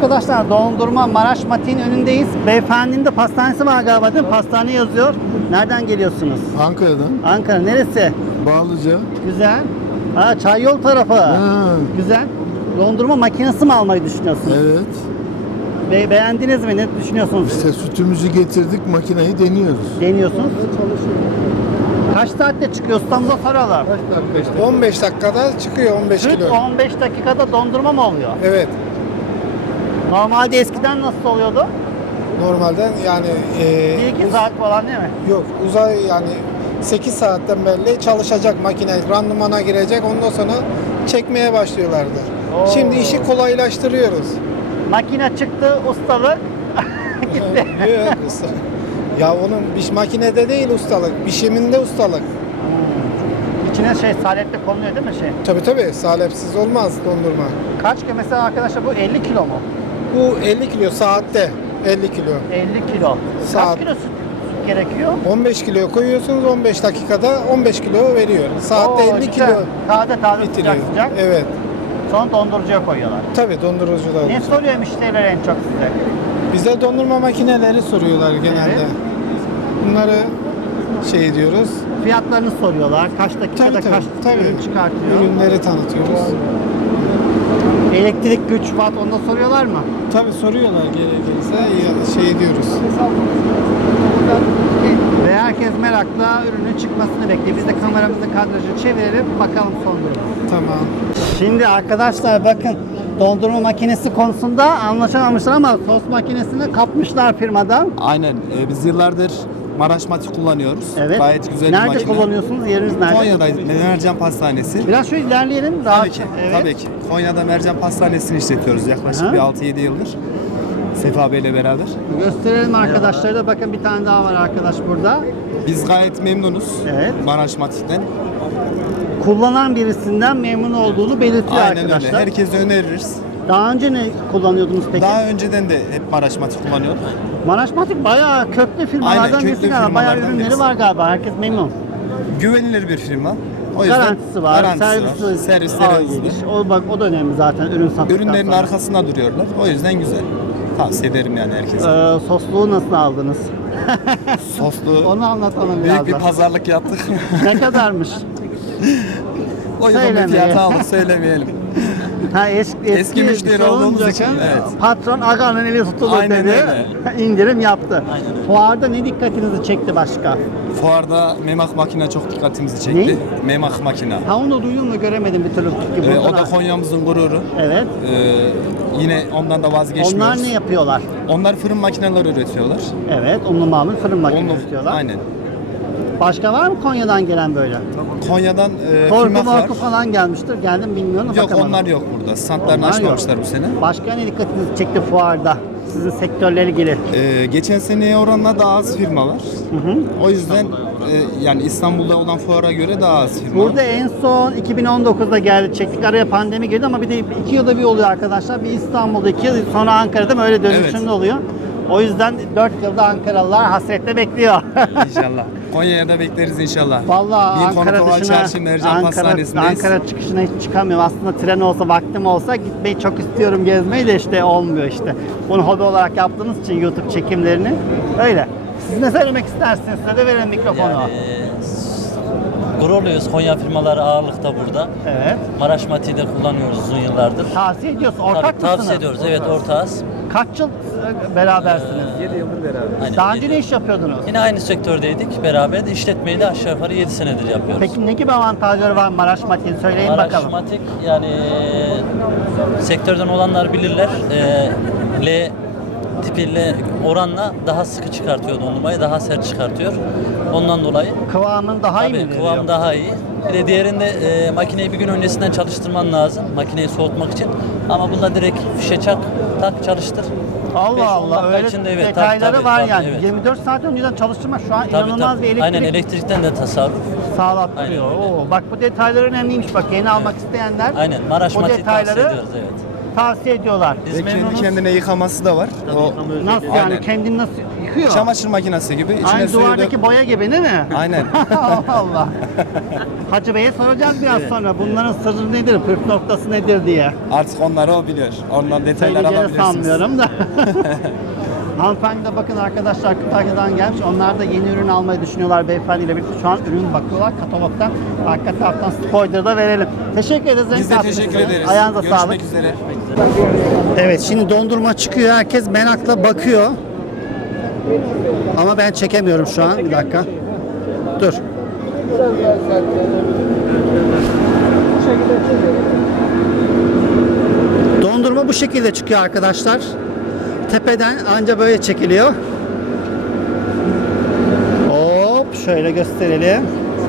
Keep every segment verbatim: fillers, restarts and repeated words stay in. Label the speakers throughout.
Speaker 1: Arkadaşlar dondurma Maraş Matik'in önündeyiz. Beyefendinin de pastanesi var galiba değil mi? Pastane yazıyor. Nereden geliyorsunuz?
Speaker 2: Ankara'dan.
Speaker 1: Ankara neresi?
Speaker 2: Bağlıca.
Speaker 1: Güzel. Ha, Çayyol tarafı.
Speaker 2: Ha.
Speaker 1: Güzel. Dondurma makinesi mi almayı düşünüyorsunuz?
Speaker 2: Evet.
Speaker 1: Be beğendiniz mi? Ne düşünüyorsunuz?
Speaker 2: İşte sütümüzü getirdik, makineyi deniyoruz.
Speaker 1: Deniyorsunuz. Kaç saatte çıkıyor? İstanbul'a sorarlar.
Speaker 3: on beş dakikada çıkıyor on beş
Speaker 1: Süt
Speaker 3: kilo.
Speaker 1: on beş dakikada dondurma mı oluyor?
Speaker 3: Evet.
Speaker 1: Normalde eskiden nasıl oluyordu?
Speaker 3: Normalden yani e,
Speaker 1: bir iki saat falan değil mi?
Speaker 3: yok uzay yani sekiz saatten belli çalışacak makine randımana girecek ondan sonra çekmeye başlıyorlardı.
Speaker 1: Oo.
Speaker 3: Şimdi işi kolaylaştırıyoruz.
Speaker 1: Makine çıktı, ustalık gitti.
Speaker 3: Yok usta. Ya onun bir makinede değil ustalık, biçiminde ustalık.
Speaker 1: İçine şey salepte konuluyor değil mi şey?
Speaker 3: Tabii tabii salepsiz olmaz dondurma.
Speaker 1: Kaç kilo mesela arkadaşlar bu elli kilo mu?
Speaker 3: Bu elli kilo saatte elli kilo.
Speaker 1: elli kilo.
Speaker 3: Saat.
Speaker 1: Kaç kilo süt, süt gerekiyor?
Speaker 3: on beş kilo koyuyorsunuz on beş dakikada on beş kilo veriyor. Saatte
Speaker 1: Oo,
Speaker 3: elli
Speaker 1: güzel.
Speaker 3: kilo
Speaker 1: Taze taze
Speaker 3: bitiriyor.
Speaker 1: sıcak sıcak.
Speaker 3: Evet.
Speaker 1: Sonra dondurucuya koyuyorlar.
Speaker 3: Tabii dondurucular.
Speaker 1: Ne soruyor müşteriler en çok size?
Speaker 3: Bize dondurma makineleri soruyorlar genelde.
Speaker 1: Evet.
Speaker 3: Bunları şey diyoruz.
Speaker 1: Fiyatlarını soruyorlar. Kaç dakikada
Speaker 3: Tabii, tabii,
Speaker 1: kaç
Speaker 3: tabii.
Speaker 1: ürün çıkartıyor?
Speaker 3: Ürünleri tanıtıyoruz.
Speaker 1: Elektrik güç watt onu da soruyorlar mı?
Speaker 3: Tabii soruyorlar gerekirse ya- şey diyoruz.
Speaker 1: Ve herkes merakla ürünün çıkmasını bekliyor. Biz de kameramızı kadrajı çevirelim bakalım son durumu.
Speaker 3: Tamam.
Speaker 1: Şimdi arkadaşlar bakın dondurma makinesi konusunda anlaşamamışlar ama sos makinesini kapmışlar firmadan.
Speaker 4: Aynen. Ee, biz yıllardır Maraş Matik kullanıyoruz.
Speaker 1: Evet.
Speaker 4: Gayet güzel bir
Speaker 1: Nerede
Speaker 4: makine.
Speaker 1: kullanıyorsunuz? Yeriniz nerede?
Speaker 4: Konya'da Mercan Pastanesi.
Speaker 1: Biraz şöyle ilerleyelim. Daha
Speaker 4: Tabii ki.
Speaker 1: Evet.
Speaker 4: Tabii ki. Konya'da Mercan Pastanesi'ni işletiyoruz yaklaşık
Speaker 1: Aha.
Speaker 4: bir altı yedi yıldır. Sefa Bey'le beraber.
Speaker 1: Gösterelim arkadaşlara da bakın bir tane daha var arkadaş burada.
Speaker 4: Biz gayet memnunuz.
Speaker 1: Evet.
Speaker 4: Maraş Matik'ten.
Speaker 1: Kullanan birisinden memnun olduğunu belirtiyor
Speaker 4: Aynen
Speaker 1: arkadaşlar.
Speaker 4: öyle. Herkese öneririz.
Speaker 1: Daha önce ne kullanıyordunuz peki?
Speaker 4: Daha önceden de hep Maraş Matik kullanıyorduk.
Speaker 1: Maraş Matik bayağı köklü firmalardan
Speaker 4: Aynen, köklü
Speaker 1: birisi galiba. Bayağı
Speaker 4: firmalardan
Speaker 1: ürünleri
Speaker 4: birisi.
Speaker 1: var galiba. Herkes memnun.
Speaker 4: Güvenilir bir firma. O yüzden
Speaker 1: Garantisi var,
Speaker 4: garantisi
Speaker 1: servisi,
Speaker 4: var. Servisleri
Speaker 1: ağır
Speaker 4: hızlı.
Speaker 1: geliş. O bak o da önemli zaten ürün sattıktan
Speaker 4: Ürünlerin
Speaker 1: sonra.
Speaker 4: arkasında duruyorlar. O yüzden güzel. Tavsiye ederim yani herkese.
Speaker 1: Ee, sosluğu nasıl aldınız?
Speaker 4: Soslu
Speaker 1: Onu anlatalım biraz
Speaker 4: büyük bir
Speaker 1: da.
Speaker 4: pazarlık yaptık.
Speaker 1: Ne kadarmış?
Speaker 4: O yüzden bir
Speaker 1: Söylemeyelim.
Speaker 4: fiyatı aldık söylemeyelim.
Speaker 1: Ha eski, eski,
Speaker 4: Eski müşteri olduğumuz
Speaker 1: olunca
Speaker 4: için, evet.
Speaker 1: patron aganın eli tutulur
Speaker 4: Aynen
Speaker 1: dedi.
Speaker 4: öyle.
Speaker 1: İndirim yaptı.
Speaker 4: Aynen öyle.
Speaker 1: Fuarda ne dikkatinizi çekti başka?
Speaker 4: Fuarda memak makine çok dikkatimizi çekti.
Speaker 1: Ne?
Speaker 4: Memak makine.
Speaker 1: Ha onu da duydum da göremedim bir türlü.
Speaker 4: Ee, o da Konya'mızın gururu.
Speaker 1: Evet.
Speaker 4: Ee, yine ondan da vazgeçmiyoruz.
Speaker 1: Onlar ne yapıyorlar?
Speaker 4: Onlar fırın makineleri üretiyorlar.
Speaker 1: Evet, unlu mamul fırın makinesi
Speaker 4: Onlu-
Speaker 1: istiyorlar.
Speaker 4: Aynen.
Speaker 1: Başka var mı Konya'dan gelen böyle?
Speaker 4: Konya'dan e,
Speaker 1: Korku
Speaker 4: firma var.
Speaker 1: morku falan gelmiştir. Geldim bilmiyorum.
Speaker 4: Yok
Speaker 1: bakamadım.
Speaker 4: onlar yok burada. Standlarını
Speaker 1: Onlar
Speaker 4: açmamışlar
Speaker 1: yok.
Speaker 4: bu sene.
Speaker 1: Başka ne dikkatinizi çekti fuarda? Sizin sektörle ilgili.
Speaker 4: Ee, geçen seneye oranla daha az firma var.
Speaker 1: Hı hı.
Speaker 4: O yüzden e, yani İstanbul'da olan fuara göre daha az firma
Speaker 1: Burada
Speaker 4: var.
Speaker 1: en son iki bin on dokuzda geldi çektik. Araya pandemi girdi ama bir de iki yılda bir oluyor arkadaşlar. Bir İstanbul'da iki yıl sonra Ankara'da mı öyle dönüşümlü
Speaker 4: Evet.
Speaker 1: oluyor. O yüzden dört yılda Ankaralılar hasretle bekliyor.
Speaker 4: İnşallah. Konya'ya da bekleriz inşallah.
Speaker 1: Vallahi
Speaker 4: Bir
Speaker 1: Ankara
Speaker 4: Konakoval
Speaker 1: dışına,
Speaker 4: Çarşı Mercan
Speaker 1: Ankara,
Speaker 4: Pastanesi'ndeyiz.
Speaker 1: Ankara çıkışına hiç çıkamıyorum. Aslında tren olsa, vaktim olsa gitmeyi çok istiyorum gezmeyi de işte olmuyor işte. Bunu hobi olarak yaptığımız için YouTube çekimlerini öyle. Siz ne söylemek istersiniz? Size de verin mikrofonu.
Speaker 5: Yani gururluyuz. Konya firmaları ağırlıkta burada.
Speaker 1: Evet.
Speaker 5: Maraş Matik'i de kullanıyoruz uzun yıllardır.
Speaker 1: Tavsiye ediyorsun. Ortak
Speaker 5: Tabii,
Speaker 1: mısınız?
Speaker 5: tavsiye ediyoruz. Evet, ortağız.
Speaker 1: Kaç yıl e, berabersiniz?
Speaker 5: yedi yıldır beraber. Aynen,
Speaker 1: Daha
Speaker 5: yedi
Speaker 1: önce ne
Speaker 5: yıl.
Speaker 1: iş yapıyordunuz?
Speaker 5: Yine aynı sektördeydik beraber. İşletmeyi de aşağı yukarı yedi senedir yapıyoruz.
Speaker 1: Peki ne gibi avantajları var Maraş Matik'in? Söyleyin
Speaker 5: Maraş
Speaker 1: bakalım.
Speaker 5: Matik yani sektörden olanlar bilirler. E, L tipiyle oranla daha sıkı çıkartıyor dondurmayı, daha sert çıkartıyor. Ondan dolayı
Speaker 1: Kıvamın daha iyi mi
Speaker 5: tabii
Speaker 1: veriyor?
Speaker 5: kıvam daha iyi. Bir de diğerinde e, makineyi bir gün öncesinden çalıştırman lazım. Makineyi soğutmak için. Ama bunda direkt fişe çak, tak çalıştır. beş
Speaker 1: Allah
Speaker 5: on
Speaker 1: Allah
Speaker 5: dakika
Speaker 1: öyle
Speaker 5: içinde, evet,
Speaker 1: detayları
Speaker 5: tabii,
Speaker 1: var
Speaker 5: tabii,
Speaker 1: yani.
Speaker 5: evet.
Speaker 1: yirmi dört saat önceden çalıştırmak şu an
Speaker 5: Tabii,
Speaker 1: inanılmaz
Speaker 5: tabii.
Speaker 1: bir elektrik
Speaker 5: Aynen elektrikten de tasarruf.
Speaker 1: sağlattırıyor.
Speaker 5: Aynen öyle.
Speaker 1: Oo, bak bu detaylar önemliymiş bak yeni almak isteyenler
Speaker 5: Aynen Maraş
Speaker 1: bu
Speaker 5: Matik'i tavsiye
Speaker 1: detayları
Speaker 5: ediyoruz, evet.
Speaker 1: tavsiye ediyorlar.
Speaker 5: Biz
Speaker 4: Ve kendi
Speaker 5: memnunuz.
Speaker 4: kendine yıkaması da var. O
Speaker 1: Nasıl yani?
Speaker 4: Aynen.
Speaker 1: Kendini nasıl yıkıyor?
Speaker 4: çamaşır makinesi gibi. İçine
Speaker 1: Aynı
Speaker 4: suyu
Speaker 1: duvardaki
Speaker 4: dök-
Speaker 1: boya gibi değil mi?
Speaker 4: Aynen.
Speaker 1: Allah Allah. Hacı Bey'e soracağız biraz sonra. Bunların sırrı nedir, püf noktası nedir diye.
Speaker 4: Artık onları o biliyor. Ondan detaylar
Speaker 1: Söyleyeceğini
Speaker 4: alabilirsiniz.
Speaker 1: sanmıyorum da. Hanımefendi de bakın arkadaşlar Kütahya'dan gelmiş. Onlar da yeni ürün almayı düşünüyorlar beyefendiyle birlikte. Şu an ürün bakıyorlar katalogdan. Arka taraftan spoiler da verelim. Teşekkür ederiz.
Speaker 4: Biz de
Speaker 1: Renk
Speaker 4: teşekkür
Speaker 1: kattınız.
Speaker 4: ederiz.
Speaker 1: Ayağınıza
Speaker 4: Görüşmek
Speaker 1: sağlık.
Speaker 4: üzere.
Speaker 1: Evet şimdi dondurma çıkıyor. Herkes merakla bakıyor. Ama ben çekemiyorum şu an. Bir dakika. Dur. Dondurma bu şekilde çıkıyor arkadaşlar. Tepeden anca böyle çekiliyor. Hop şöyle gösterelim.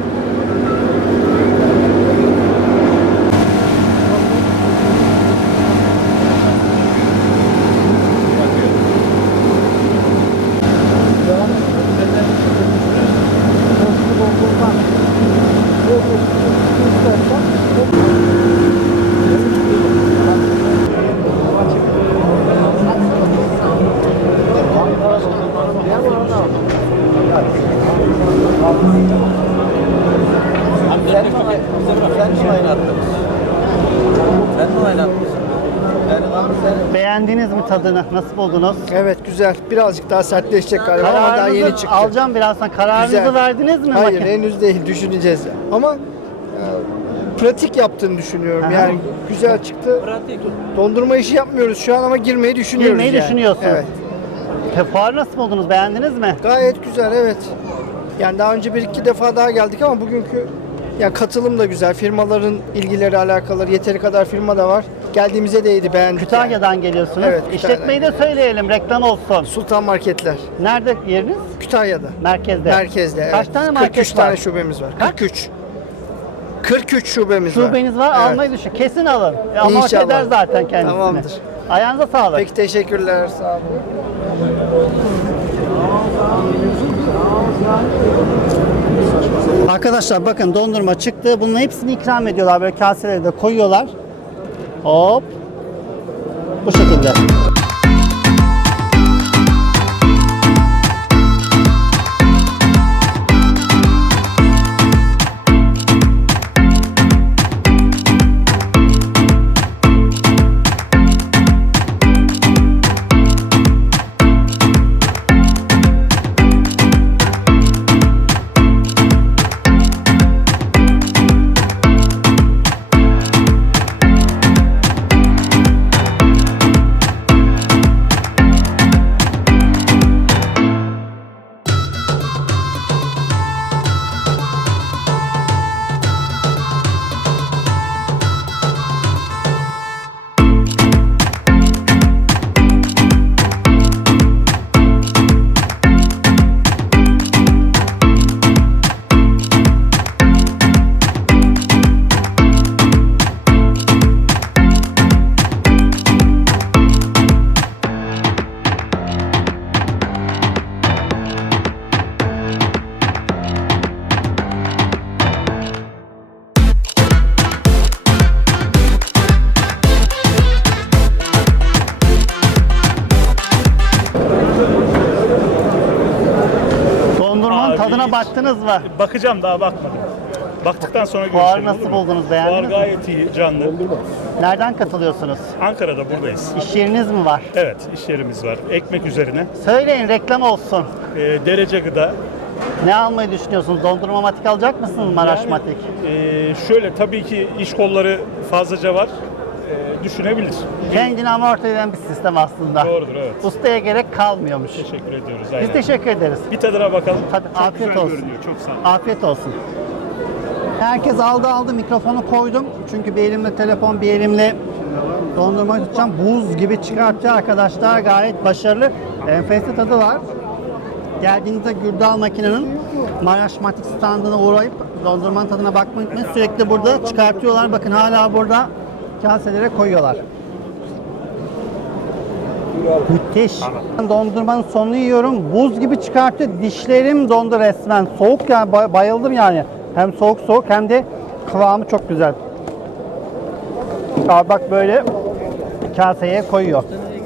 Speaker 1: Beğendiniz mi tadını? Nasıl buldunuz?
Speaker 6: Evet güzel. Birazcık daha sertleşecek galiba ama daha yeni
Speaker 1: Kararınızı
Speaker 6: çıktı.
Speaker 1: alacağım birazdan. Kararınızı
Speaker 6: Güzel.
Speaker 1: verdiniz mi?
Speaker 6: Hayır
Speaker 1: makine?
Speaker 6: henüz değil, düşüneceğiz. Ama e, pratik yaptığını düşünüyorum.
Speaker 1: Aha.
Speaker 6: Yani güzel çıktı. Dondurma işi yapmıyoruz şu an ama girmeyi düşünüyoruz.
Speaker 1: Girmeyi
Speaker 6: yani.
Speaker 1: düşünüyorsunuz.
Speaker 6: Evet.
Speaker 1: Te- Fuarı nasıl buldunuz? Beğendiniz mi?
Speaker 6: Gayet güzel evet. Yani daha önce bir iki defa daha geldik ama bugünkü ya katılım da güzel. Firmaların ilgileri alakaları yeteri kadar firma da var. Geldiğimize değdi, beğendik. yani.
Speaker 1: Kütahya'dan geliyorsunuz.
Speaker 6: Evet,
Speaker 1: İşletmeyi de söyleyelim. Reklam olsun.
Speaker 6: Sultan Marketler.
Speaker 1: Nerede yeriniz?
Speaker 6: Kütahya'da.
Speaker 1: Merkezde.
Speaker 6: Merkezde.
Speaker 1: Kaç
Speaker 6: evet.
Speaker 1: tane market
Speaker 6: kırk üç
Speaker 1: var?
Speaker 6: tane şubemiz var. kırk üç. kırk üç şubemiz var.
Speaker 1: Şubeniz var.
Speaker 6: Evet.
Speaker 1: Almayı düşün. Kesin alın. E, Amorti
Speaker 6: İnşallah.
Speaker 1: eder zaten kendisini.
Speaker 6: Tamamdır.
Speaker 1: Ayağınıza sağlık.
Speaker 6: Peki teşekkürler. Sağ olun.
Speaker 1: Arkadaşlar bakın dondurma çıktı. Bunun hepsini ikram ediyorlar. Böyle kaselere de koyuyorlar. Hop. Bu şekilde. Dondurmanın
Speaker 7: Abi
Speaker 1: tadına
Speaker 7: hiç-
Speaker 1: baktınız mı?
Speaker 7: Bakacağım, daha bakmadım. Baktıktan sonra
Speaker 1: Fuarı
Speaker 7: görüşelim.
Speaker 1: nasıl
Speaker 7: olur mu?
Speaker 1: buldunuz, beğendiniz
Speaker 7: Fuar
Speaker 1: mi?
Speaker 7: gayet iyi, canlı.
Speaker 1: Nereden katılıyorsunuz?
Speaker 7: Ankara'da buradayız.
Speaker 1: İş yeriniz mi var?
Speaker 7: Evet, iş yerimiz var. Ekmek üzerine.
Speaker 1: Söyleyin reklam olsun.
Speaker 7: Ee, derece gıda.
Speaker 1: Ne almayı düşünüyorsunuz? Dondurma matik alacak mısınız Maraş
Speaker 7: Yani,
Speaker 1: matik?
Speaker 7: e, şöyle tabii ki iş kolları fazlaca var. E, düşünebilir.
Speaker 1: Kendini amorti eden bir sistem aslında.
Speaker 7: Doğrudur, evet.
Speaker 1: Ustaya gerek kalmıyormuş.
Speaker 7: Teşekkür ediyoruz.
Speaker 1: Biz
Speaker 7: Aynen.
Speaker 1: teşekkür ederiz.
Speaker 7: Bir tadına bakalım.
Speaker 1: Tabii,
Speaker 7: Çok
Speaker 1: afiyet
Speaker 7: güzel
Speaker 1: olsun.
Speaker 7: görünüyor. Çok sağ olun.
Speaker 1: Afiyet olsun. Herkes aldı aldı mikrofonu koydum. Çünkü bir elimle telefon bir elimle dondurma tutacağım. Buz gibi çıkartıyor arkadaşlar. Gayet başarılı. Enfesli tadı var. Geldiğinizde Gürdal Makine'nin Maraş Matik standına uğrayıp dondurmanın tadına bakmayı unutmayın. Sürekli burada çıkartıyorlar. Bakın hala burada kaselere koyuyorlar. Müthiş. Dondurmanın sonunu yiyorum. Buz gibi çıkartıyor. Dişlerim dondu resmen. Soğuk yani bay- bayıldım yani. Hem soğuk soğuk hem de kıvamı çok güzel. Abi bak böyle kaseye koyuyor.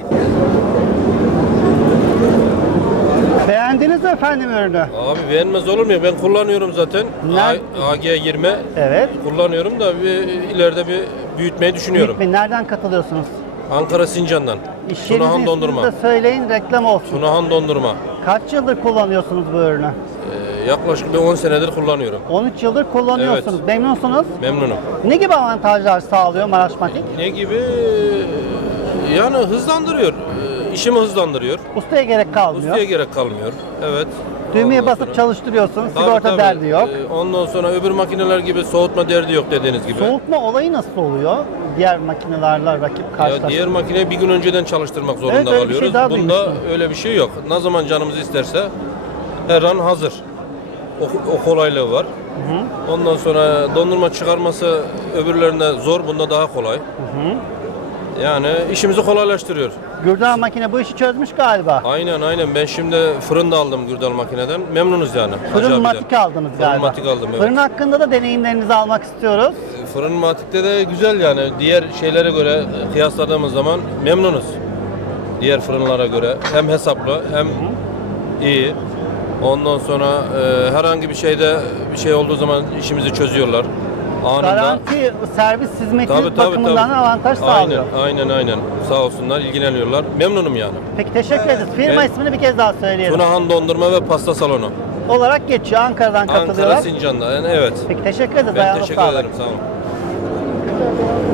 Speaker 1: Beğendiniz mi efendim ürünü?
Speaker 8: Abi beğenmez olur mu ya? Ben kullanıyorum zaten.
Speaker 1: Nerede?
Speaker 8: A G yirmi
Speaker 1: Evet.
Speaker 8: kullanıyorum da bir, ileride bir büyütmeyi düşünüyorum.
Speaker 1: Büyük bir- Nereden katılıyorsunuz?
Speaker 8: Ankara Sincan'dan.
Speaker 1: İş
Speaker 8: Tunahan
Speaker 1: yerinizin
Speaker 8: dondurma.
Speaker 1: ismini de söyleyin, reklam olsun.
Speaker 8: Tunahan dondurma.
Speaker 1: Kaç yıldır kullanıyorsunuz bu ürünü?
Speaker 8: Ee, yaklaşık bir on senedir kullanıyorum.
Speaker 1: on üç yıldır kullanıyorsunuz.
Speaker 8: Evet.
Speaker 1: Memnunsunuz.
Speaker 8: Memnunum.
Speaker 1: Ne gibi avantajlar sağlıyor Maraşmatik?
Speaker 8: Ne gibi? Yani hızlandırıyor. Ee, işimi hızlandırıyor.
Speaker 1: Ustaya gerek kalmıyor.
Speaker 8: Ustaya gerek kalmıyor. Evet.
Speaker 1: Düğmeye
Speaker 8: Ondan
Speaker 1: basıp
Speaker 8: sonra-
Speaker 1: çalıştırıyorsunuz.
Speaker 8: Tabii,
Speaker 1: Sigorta
Speaker 8: tabii.
Speaker 1: derdi yok.
Speaker 8: Ee, ondan sonra öbür makineler gibi soğutma derdi yok dediğiniz gibi.
Speaker 1: Soğutma olayı nasıl oluyor? Diğer makinelerle rakip
Speaker 8: Ya
Speaker 1: karşılaştırma.
Speaker 8: diğer makineyi bir gün önceden çalıştırmak zorunda
Speaker 1: Evet, öyle bir şey
Speaker 8: kalıyoruz.
Speaker 1: daha
Speaker 8: Bunda
Speaker 1: duymuştum.
Speaker 8: öyle bir şey yok. Ne zaman canımız isterse her an hazır. O, o kolaylığı var. Ondan sonra dondurma çıkarması öbürlerinde zor, bunda daha kolay. Yani işimizi kolaylaştırıyor.
Speaker 1: Gürdal makine bu işi çözmüş galiba.
Speaker 8: Aynen aynen. Ben şimdi fırın da aldım Gürdal makineden. Memnunuz yani. Hacı
Speaker 1: Fırın
Speaker 8: abiden.
Speaker 1: matik aldınız
Speaker 8: Fırın
Speaker 1: galiba.
Speaker 8: matik aldım, evet.
Speaker 1: Fırın hakkında da deneyimlerinizi almak istiyoruz.
Speaker 8: Fırın matikte de güzel yani. Diğer şeylere göre kıyasladığımız zaman memnunuz. Diğer fırınlara göre. Hem hesaplı hem iyi. Ondan sonra e, herhangi bir şeyde bir şey olduğu zaman işimizi çözüyorlar. Anında.
Speaker 1: Garanti, servis hizmeti
Speaker 8: Tabii, tabii,
Speaker 1: bakımından
Speaker 8: tabii.
Speaker 1: avantaj sağlıyor.
Speaker 8: Aynen, aynen, aynen. Sağ olsunlar, ilgileniyorlar. Memnunum yani.
Speaker 1: Peki teşekkür ederiz. Firma
Speaker 8: Ben-
Speaker 1: ismini bir kez daha söyleyelim.
Speaker 8: Tunahan Dondurma ve Pasta Salonu.
Speaker 1: Olarak geçiyor. Ankara'dan katılıyorlar.
Speaker 8: Ankara Sincan'da. Yani evet.
Speaker 1: Peki teşekkür ederiz.
Speaker 8: Ben
Speaker 1: Ayağınıza
Speaker 8: teşekkür
Speaker 1: sağlık.
Speaker 8: ederim. Sağ olun.